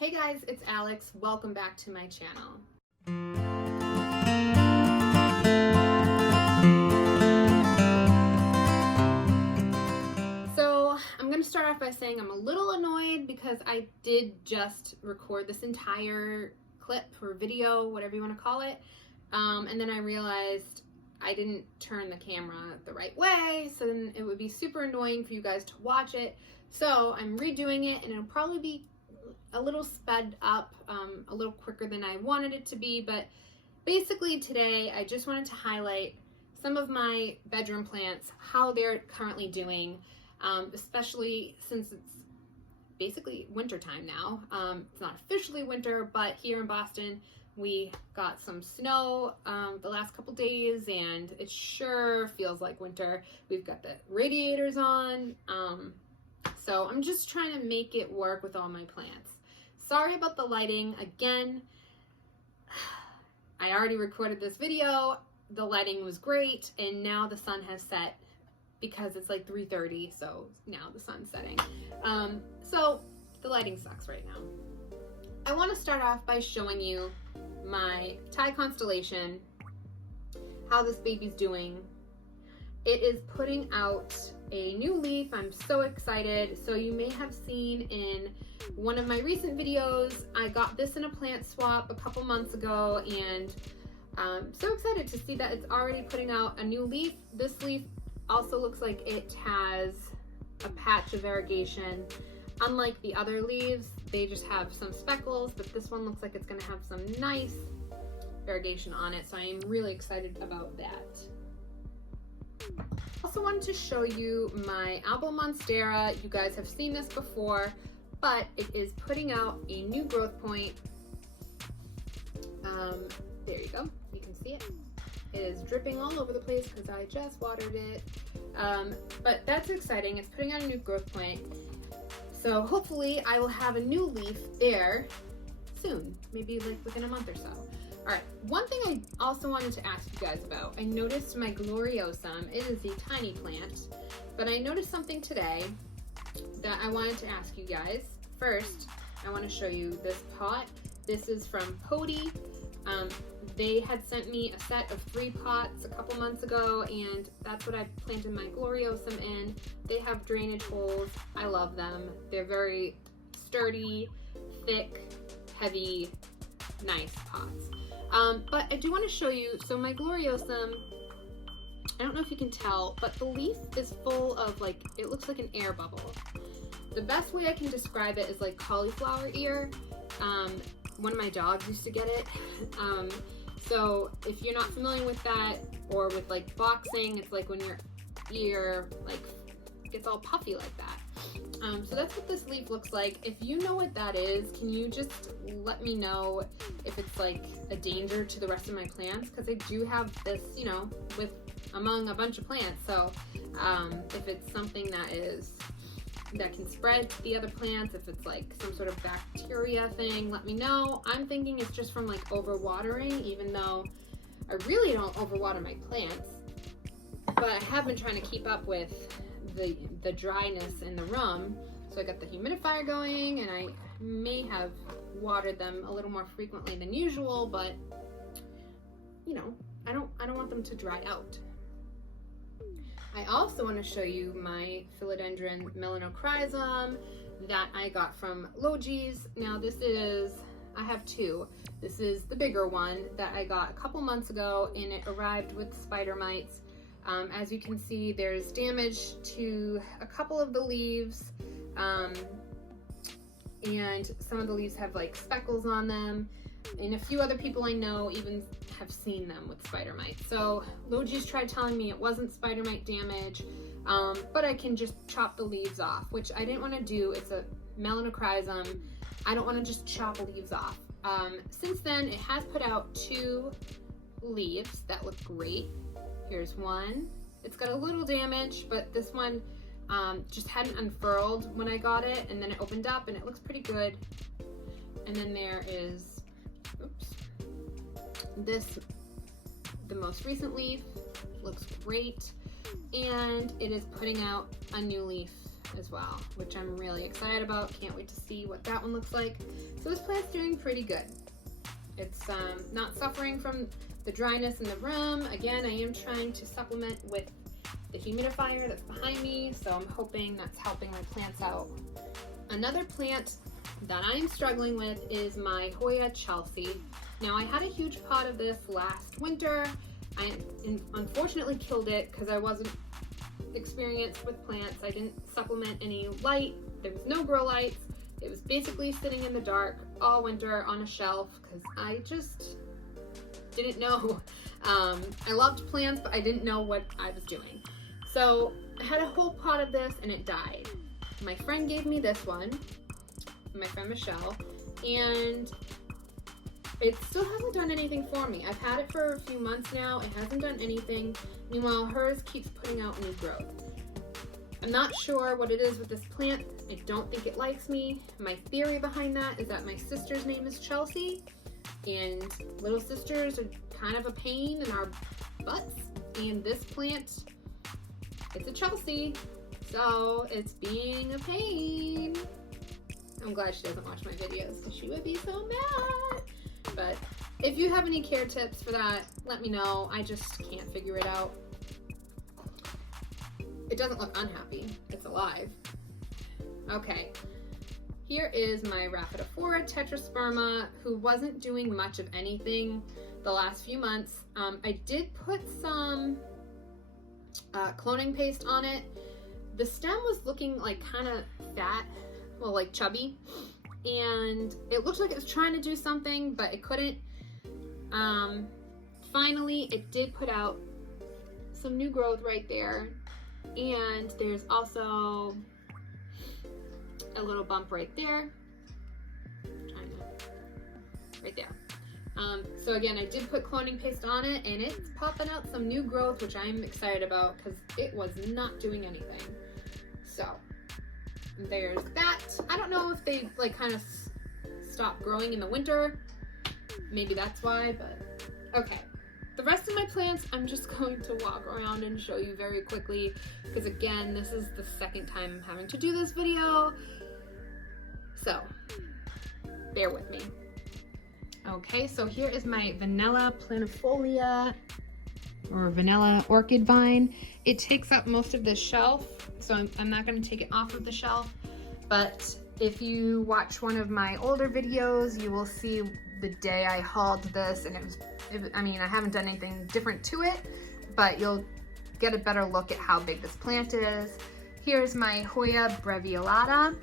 Hey guys, it's Alex. Welcome back to my channel. So I'm going to start off by saying I'm a little annoyed because I did just record this entire clip or video, whatever you want to call it, and then I realized I didn't turn the camera the right way, so then it would be super annoying for you guys to watch it. So I'm redoing it, and it'll probably be a little sped up, a little quicker than I wanted it to be, but basically today I just wanted to highlight some of my bedroom plants, how they're currently doing, especially since it's basically winter time now. It's not officially winter, but here in Boston we got some snow the last couple days, and it sure feels like winter. We've got the radiators on, so I'm just trying to make it work with all my plants. Sorry about the lighting. Again, I already recorded this video. The lighting was great, and now the sun has set because it's like 3:30, so now the sun's setting. So the lighting sucks right now. I want to start off by showing you my Thai constellation, how this baby's doing. It is putting out a new leaf. I'm so excited. So you may have seen in one of my recent videos, I got this in a plant swap a couple months ago, and I'm so excited to see that it's already putting out a new leaf. This leaf also looks like it has a patch of variegation. Unlike the other leaves, they just have some speckles, but this one looks like it's going to have some nice variegation on it, so I'm really excited about that. Also wanted to show you my album monstera. You guys have seen this before, but it is putting out a new growth point. There you go, you can see it. It is dripping all over the place because I just watered it, but that's exciting. It's putting out a new growth point, so hopefully I will have a new leaf there soon, maybe like within a month or so. All right, one thing I also wanted to ask you guys about, I noticed my gloriosum, it is a tiny plant, but I noticed something today that I wanted to ask you guys. First, I want to show you this pot. This is from Pody. They had sent me a set of 3 pots a couple months ago, and that's what I planted my gloriosum in. They have drainage holes. I love them. They're very sturdy, thick, heavy, nice pots. But I do want to show you, so my gloriosum, I don't know if you can tell, but the leaf is full of, like, it looks like an air bubble. The best way I can describe it is like cauliflower ear. One of my dogs used to get it. So if you're not familiar with that, or with like boxing, it's like when your ear like gets all puffy like that. So that's what this leaf looks like. If you know what that is, can you just let me know if it's like a danger to the rest of my plants? Because I do have this, you know, with among a bunch of plants. So if it's something that can spread to the other plants, if it's like some sort of bacteria thing, let me know. I'm thinking it's just from like overwatering, even though I really don't overwater my plants. But I have been trying to keep up with the dryness in the room. So I got the humidifier going, and I may have watered them a little more frequently than usual, but you know, I don't want them to dry out. I also want to show you my philodendron melanochrysum that I got from Logi's. Now this is, I have 2. This is the bigger one that I got a couple months ago, and it arrived with spider mites. As you can see, there's damage to a couple of the leaves, and some of the leaves have like speckles on them, and a few other people I know even have seen them with spider mites. So Logi's tried telling me it wasn't spider mite damage, but I can just chop the leaves off, which I didn't want to do. It's a melanochrysum. I don't want to just chop leaves off. Since then, it has put out 2 leaves that look great. Here's one. It's got a little damage, but this one just hadn't unfurled when I got it, and then it opened up and it looks pretty good. And then there is, oops, this, the most recent leaf, looks great, and it is putting out a new leaf as well, which I'm really excited about. Can't wait to see what that one looks like. So this plant's doing pretty good. It's not suffering from the dryness in the room. Again, I am trying to supplement with the humidifier that's behind me, so I'm hoping that's helping my plants out. Another plant that I'm struggling with is my Hoya Chelsea. Now, I had a huge pot of this last winter. I unfortunately killed it because I wasn't experienced with plants. I didn't supplement any light. There was no grow lights. It was basically sitting in the dark all winter on a shelf because I just didn't know. I loved plants, but I didn't know what I was doing. So I had a whole pot of this and it died. My friend gave me this one, my friend Michelle, and it still hasn't done anything for me. I've had it for a few months now. It hasn't done anything. Meanwhile, hers keeps putting out new growth. I'm not sure what it is with this plant. I don't think it likes me. My theory behind that is that my sister's name is Chelsea, and little sisters are kind of a pain in our butts. And this plant, it's a Chelsea, so it's being a pain. I'm glad she doesn't watch my videos because she would be so mad. But if you have any care tips for that, let me know. I just can't figure it out. It doesn't look unhappy. It's alive. Okay. Here is my Rhaphidophora tetrasperma, who wasn't doing much of anything the last few months. I did put some cloning paste on it. The stem was looking like kind of fat, well, like chubby, and it looked like it was trying to do something, but it couldn't. Finally, it did put out some new growth right there, and there's also a little bump right there. Right there. So again, I did put cloning paste on it, and it's popping out some new growth, which I'm excited about because it was not doing anything. So there's that. I don't know if they like kind of stopped growing in the winter. Maybe that's why, but okay. The rest of my plants, I'm just going to walk around and show you very quickly because again, this is the second time I'm having to do this video. So bear with me. Okay, so here is my vanilla planifolia or vanilla orchid vine. It takes up most of this shelf, so I'm not going to take it off of the shelf, but if you watch one of my older videos, you will see the day I hauled this, and I mean, I haven't done anything different to it, but you'll get a better look at how big this plant is. Here's my Hoya breviolata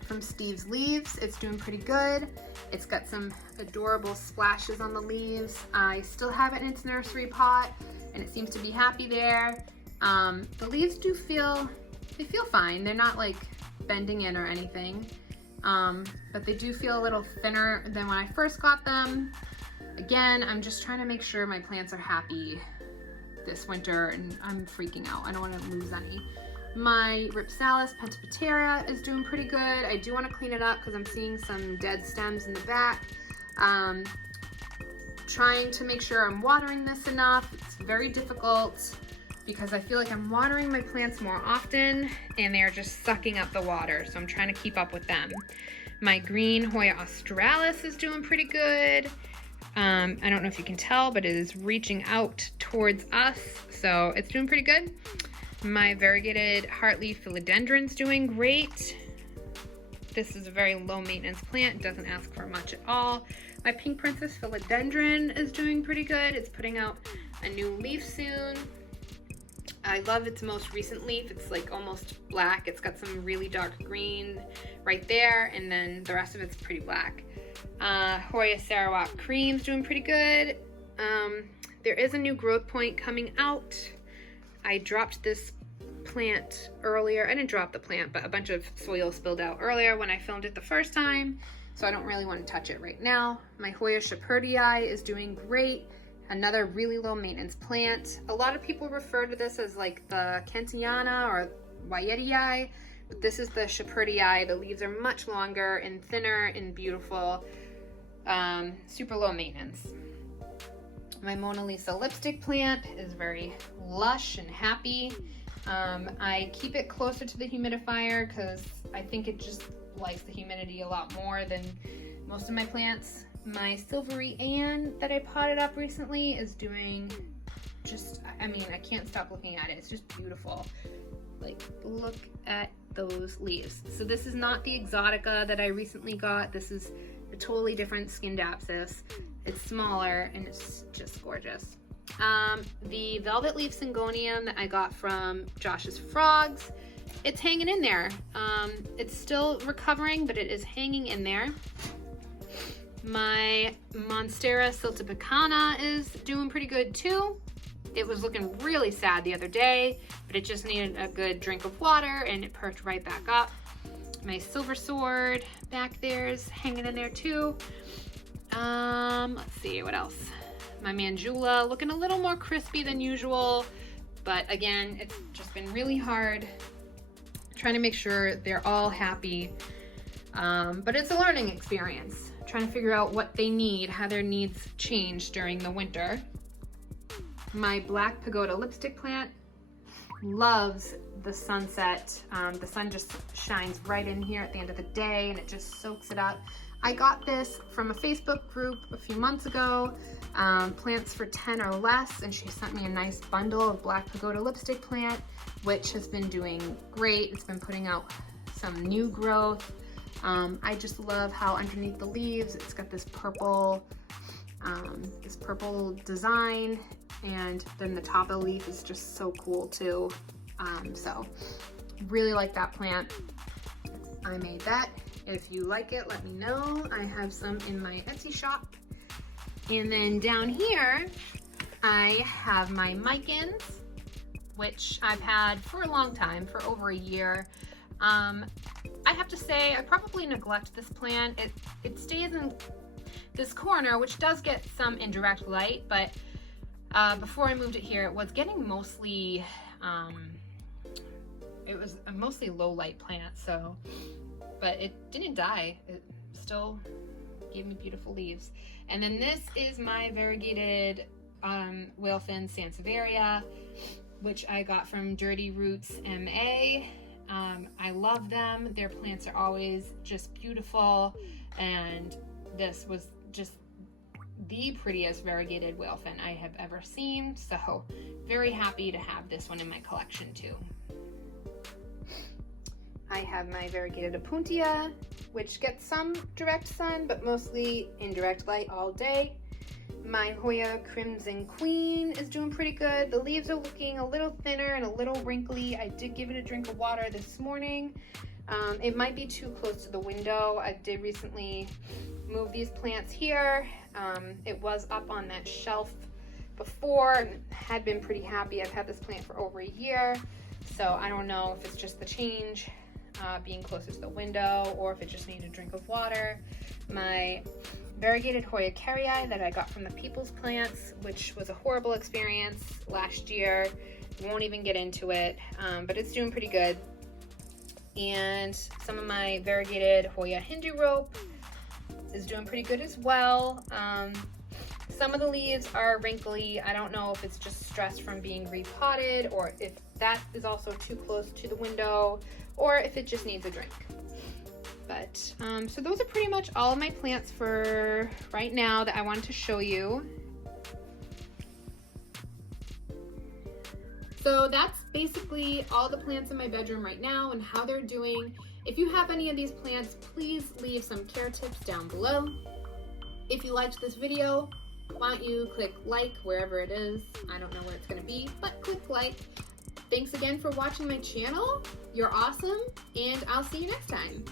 from Steve's Leaves. It's doing pretty good. It's got some adorable splashes on the leaves. I still have it in its nursery pot, and it seems to be happy there. The leaves do feel fine. They're not like bending in or anything, but they do feel a little thinner than when I first got them. Again, I'm just trying to make sure my plants are happy this winter, and I'm freaking out. I don't want to lose any. My Ripsalis pentapatera is doing pretty good. I do want to clean it up because I'm seeing some dead stems in the back. Trying to make sure I'm watering this enough. It's very difficult because I feel like I'm watering my plants more often and they're just sucking up the water, so I'm trying to keep up with them. My green Hoya australis is doing pretty good. I don't know if you can tell, but it is reaching out towards us, so it's doing pretty good. My variegated heartleaf philodendron's doing great. This is a very low maintenance plant, doesn't ask for much at all. My pink princess philodendron is doing pretty good. It's putting out a new leaf soon. I love its most recent leaf. It's like almost black. It's got some really dark green right there, and then the rest of it's pretty black. Hoya Sarawak cream's doing pretty good. There is a new growth point coming out. I dropped this plant earlier. I didn't drop the plant, but a bunch of soil spilled out earlier when I filmed it the first time, so I don't really want to touch it right now. My Hoya Shepardii is doing great. Another really low maintenance plant. A lot of people refer to this as like the Kentiana or Wyetii, but this is the Shepardii. The leaves are much longer and thinner and beautiful. Super low maintenance. My Mona Lisa lipstick plant is very lush and happy. I keep it closer to the humidifier because I think it just likes the humidity a lot more than most of my plants. My Silvery Ann that I potted up recently is doing just, I mean, I can't stop looking at it. It's just beautiful. Like, look at those leaves. So this is not the Exotica that I recently got. This is a totally different Scindapsus. It's smaller and it's just gorgeous. The Velvet Leaf Syngonium that I got from Josh's Frogs, it's hanging in there. It's still recovering, but it is hanging in there. My Monstera Siltepecana is doing pretty good too. It was looking really sad the other day, but it just needed a good drink of water and it perked right back up. My Silver Sword back there is hanging in there too. Let's see, what else? My Manjula looking a little more crispy than usual, but again, it's just been really hard trying to make sure they're all happy. But it's a learning experience, trying to figure out what they need, how their needs change during the winter. My Black Pagoda lipstick plant loves the sunset. The sun just shines right in here at the end of the day and it just soaks it up. I got this from a Facebook group a few months ago, plants for 10 or less, and she sent me a nice bundle of Black Pagoda lipstick plant, which has been doing great. It's been putting out some new growth. I just love how underneath the leaves, it's got this purple design, and then the top of the leaf is just so cool too. So really like that plant. I made that. If you like it, let me know. I have some in my Etsy shop. And then down here, I have my Micans, which I've had for a long time, for over a year. I have to say, I probably neglect this plant. It stays in this corner, which does get some indirect light, but before I moved it here, it was getting mostly, it was a mostly low light plant, so, but it didn't die. It still gave me beautiful leaves. And then this is my variegated whalefin Sansevieria, which I got from Dirty Roots MA. I love them. Their plants are always just beautiful, and this was just the prettiest variegated whalefin I have ever seen, so very happy to have this one in my collection too. I have my variegated Opuntia, which gets some direct sun, but mostly indirect light all day. My Hoya Crimson Queen is doing pretty good. The leaves are looking a little thinner and a little wrinkly. I did give it a drink of water this morning. It might be too close to the window. I did recently move these plants here. It was up on that shelf before and had been pretty happy. I've had this plant for over a year, so I don't know if it's just the change being closer to the window or if it just needed a drink of water. My variegated Hoya Carrii that I got from the People's Plants, which was a horrible experience last year. Won't even get into it, but it's doing pretty good. And some of my variegated Hoya Hindu Rope is doing pretty good as well. Some of the leaves are wrinkly. I don't know if it's just stress from being repotted or if that is also too close to the window or if it just needs a drink. But so those are pretty much all of my plants for right now that I wanted to show you. So that's basically all the plants in my bedroom right now and how they're doing. If you have any of these plants, please leave some care tips down below. If you liked this video, why don't you click like wherever it is. I don't know where it's going to be, but click like. Thanks again for watching my channel. You're awesome, and I'll see you next time.